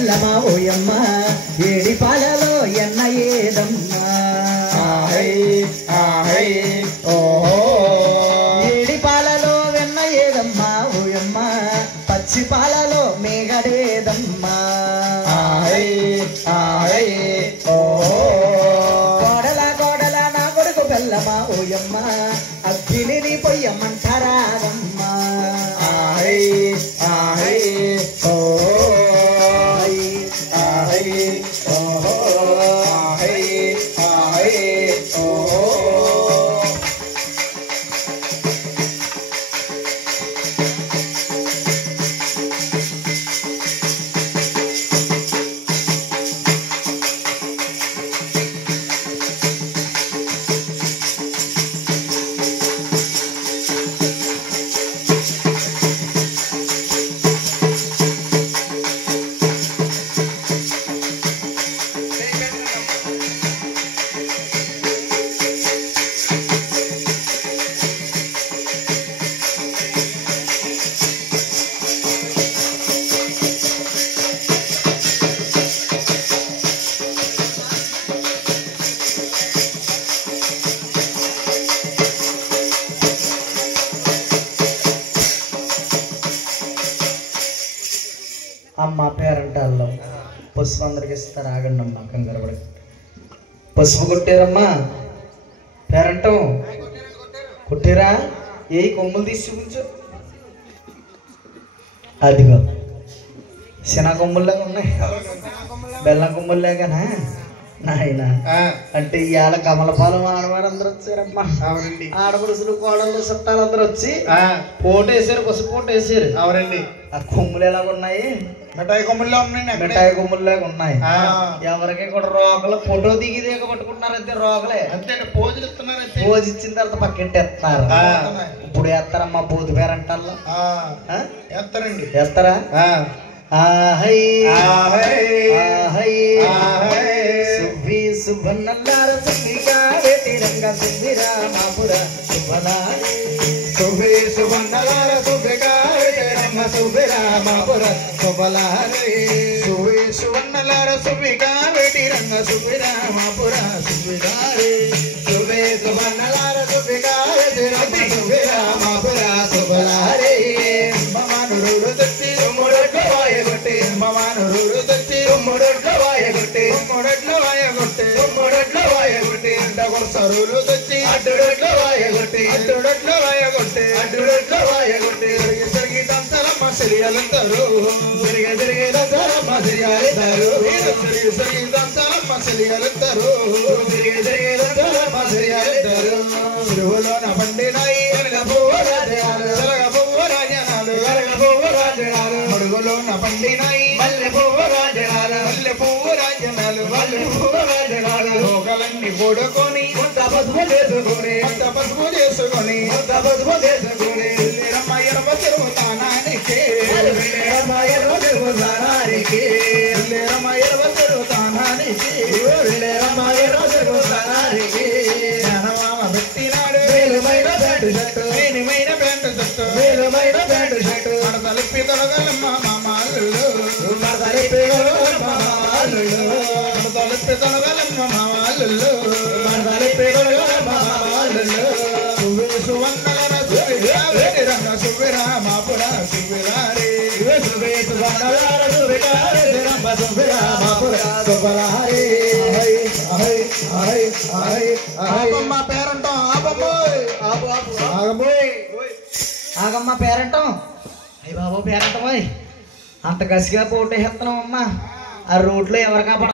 బెల్లమా ఓయమ్మ ఏడి పాలలో ఎన్న ఏదమ్మా ఏడి పాలలో వెన్న ఏదమ్మా ఓయమ్మ పచ్చి పాలలో మేగడేదమ్మా కోడల కోడల నా కొడుకు బెల్లమా ఓయమ్మ అగ్గిలిని పొయ్యమ్మంటారాదమ్మా అమ్మ పేరంటాల్లో పసుపు అందరికి ఇస్తారు. ఆగండి అమ్మ, కంగారు పడి. పసుపు కొట్టారమ్మా, పేరంటం కొట్టారా? ఏ కొమ్ములు తీసి చూపించు. అదిగో శన కొమ్ముల్లాగా ఉన్నాయి, బెల్లం కొమ్ముల్లాగానా నాయన. అంటే ఇవాళ కమలపాలెం ఆడవారు అందరూ వచ్చారమ్మా. అవునండి, ఆడపడుసులు కోడళ్ళు చుట్టాలు అందరూ వచ్చి పోటు వేసారు, పసుపు పోటు వేసారు. అవునండి. ఆ కొమ్ములు ఎలాగున్నాయి? మిఠాయి కొమ్ముల్లా ఉన్నాయండి, మిఠాయి కొమ్ముల్లాగా ఉన్నాయి. ఎవరికి కూడా రోగలు ఫోటో దిగి దిగ పట్టుకుంటున్నారు అంతే, రోగలే అంతే. పోజులు ఇస్తున్నారు, పోజు ఇచ్చిన తర్వాత పక్కింటేస్తున్నారు. ఇప్పుడు వేస్తారమ్మా బూతు పేరంటాల్లో వేస్తారండి, వేస్తారా? సుబ్బి సుబ్బన్నల్లార సుబ్బిగారే తిరంగ సుబ్బిరామాపుర సుబ్బలారే. సుబ్బి సుబ్బన్నల్లార సుబ్బిగారే తిరంగ సుబ్బిరామాపుర సుబ్బలారే. సుబ్బి సుబ్బన్నల్లార సుబ్బిగారే తిరంగ సుబ్బిరామాపుర సుబ్బిలారే. సుబ్బి సుబ్బన్నల్లార సుబ్బిగారే తిరంగ సుబ్బిరామాపుర సుబ్బలారే. మమానురుడు తట్టి ముడొడ్ల వాయగొట్టే, మమానురుడు తట్టి ముడొడ్ల వాయగొట్టే, ముడొడ్ల వాయగొట్టే, ముడొడ్ల వాయగొట్టే. డబల్ సరులు తెచ్చి అడ్డుడొడ్ల వాయగొట్టే, అడ్డుడొడ్ల వాయగొట్టే, అడ్డుడొడ్ల వాయగొట్టే. తిరిగి దంతరమ్మ సిరియాలంటారు, తిరిగి దంతరమ్మ సిరియాలంటారు, తిరిగి దంతరమ్మ సిరియాలంటారు, తిరిగి దంతరమ్మ సిరియాలంటారు. చెరువులోన పండినాయి వెనక పువ్వు రాజనాలు, వెనక పువ్వు రాజనాలు, వెనక పువ్వు రాజనాలు. మడుగులోన పండినాయి మల్లె పువ్వు రాజనాలు, మల్లె పువ్వు రాజనాలు, మల్లె పువ్వు రాజనాలు. లోకలన్నీ కూడుకొని కొంత పసుపు చేసుకొని, కొంత పసుపు చేసుకొని, కొంత పసుపు చేసుకొని. రమ్మాయరమ్మ తిరుగుతానానికి, రమ్మాయరమ్మ తిరుగుతానానికి, రమ్మాయరమ్మ తిరుగుతానానికి, రమ్మాయరమ్మ తిరుగుతానానికి. జ్ఞానమామ పెట్టినాడు వేలుమైన ప్యాంటు షర్టు, వేలుమైన ప్యాంటు షర్టు, వేలుమైన ప్యాంటు షర్టు. మడతలిప్పి తొలగలమ్మ మామాళ్ళు, మడతలిప్పి తొలగలమ్మ మామాళ్ళు, మడతలిప్పి తొలగలమ్మ మామాళ్ళు, మడతలిప్పి తొలగలమ్మ మామాళ్ళు. సువ్వి సువన్నలన సువ్విగారే రంగ సువ్విరామాపుర సువ్విలారే. సువ్వి సువన్నలన సువ్విగారే రంగ సువ్విరామాపుర సువ్విలారే. ఆగమ్మ పేరంటం, ఆగమ్మ పేరంటం. అయ్యి బాబు పేరంటం, అంత కసిగా పోటీ వేస్తున్నాం అమ్మా. ఆ రోడ్లో ఎవరు కాపాడ